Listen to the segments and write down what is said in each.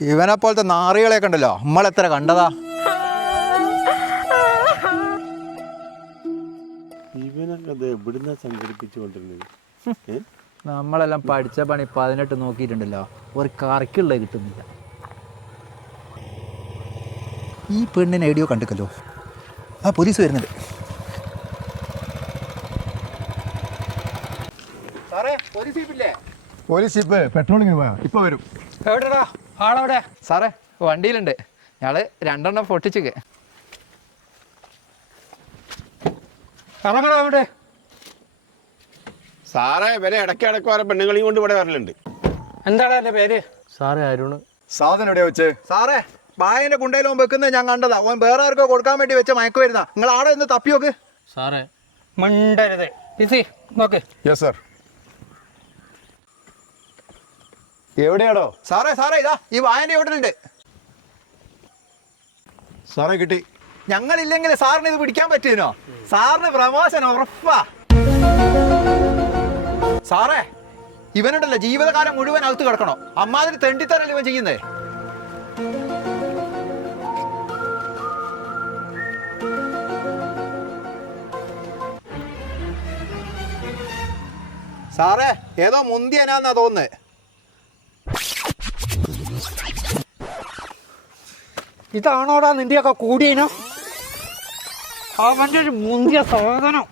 ഇവനെ പോലത്തെ നാറികളെയൊക്കെ ഉണ്ടല്ലോ നമ്മളെത്ര കണ്ടതാ. ഇവനൊക്കെ എവിടുന്ന സംഘടിപ്പിച്ചു കൊണ്ടിരുന്നത്? നമ്മളെല്ലാം പഠിച്ച പണി 18 നോക്കിയിട്ടുണ്ടല്ലോ, ഒരു കറിക്കുള്ളത് കിട്ടുന്നില്ല. ഈ പെണ്ണിനെ എവിടെയോ കണ്ടിക്കല്ലോ. ആ പോലീസ് വരുന്നുണ്ട്. സാറേ, പോലീസ് ജീപ്പില്ലേ? പോലീസ് ജീപ്പ് പെട്രോളിങ്ങിന് പോയാ ഇപ്പൊ വരും. എവിടെടാ ആളവിടെ? സാറേ വണ്ടിയിലുണ്ട്, ഞങ്ങള് 2 എണ്ണം പൊട്ടിച്ചേക്ക്. ഇറങ്ങടാ അവിടെ. സാറേ ഇവരെ ഇടയ്ക്ക് വരെ പെണ്ണുങ്ങളെയും കൊണ്ട് ഇവിടെ വരലുണ്ട്. എന്താണ് എൻ്റെ പേര്? സാറേ അരുണ്. സാധനം എവിടെയാ വെച്ചേ? സാറേ ബായന്റെ കുണ്ടയിലോ വെക്കുന്നത് ഞാൻ കണ്ടതാ. ഓൻ വേറെ ആർക്കോ കൊടുക്കാൻ വേണ്ടി വെച്ച മയക്ക് വരുന്ന. നിങ്ങൾ ആടെ നിന്ന് തപ്പി നോക്ക്. സാറേ മണ്ടരുത്. ഈസി നോക്ക്. Yes sir. എവിടെയാടോ? സാറേ സാറേ ഇതാ ഈ വായന്റെ വീട്ടിലുണ്ട്. സാറേ കിട്ടി. ഞങ്ങളില്ലെങ്കിൽ സാറിന് ഇത് പിടിക്കാൻ പറ്റുമോ? സാറിന് പ്രമോശനം ഉറപ്പാ. സാറേ ഇവനുണ്ടല്ലോ ജീവിതകാലം മുഴുവൻ അകത്ത് കിടക്കണോ? അമ്മാതിരി തെണ്ടിത്തരല്ലേ ഇവൻ ചെയ്യുന്നേ. സാറേ ഏതോ മുന്തിയനാന്നാ തോന്നുന്നേ. ഇതാണോടാ നിന്റെയൊക്കെ കൂടിയനോ? അവൻ്റെ ഒരു മുന്തിയ സാധനം.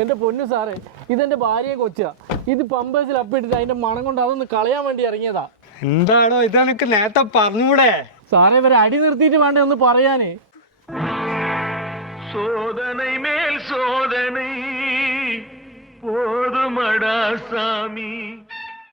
എൻ്റെ പൊന്നു സാറേ, ഇതെൻ്റെ ഭാര്യയെ കൊച്ചാ. ഇത് പമ്പേഴ്സിൽ അപ്പിട്ടിട്ട് അതിൻ്റെ മണം കൊണ്ട് അതൊന്ന് കളയാൻ വേണ്ടി ഇറങ്ങിയതാ. എന്താണോ ഇതെനിക്ക് നേരത്തെ പറഞ്ഞൂടെ? സാറേ ഇവരെ അടി നിർത്തിയിട്ട് വേണ്ടേ ഒന്ന് പറയാനേ. சோதனை மேல் சோதனை போதுமடா சாமி.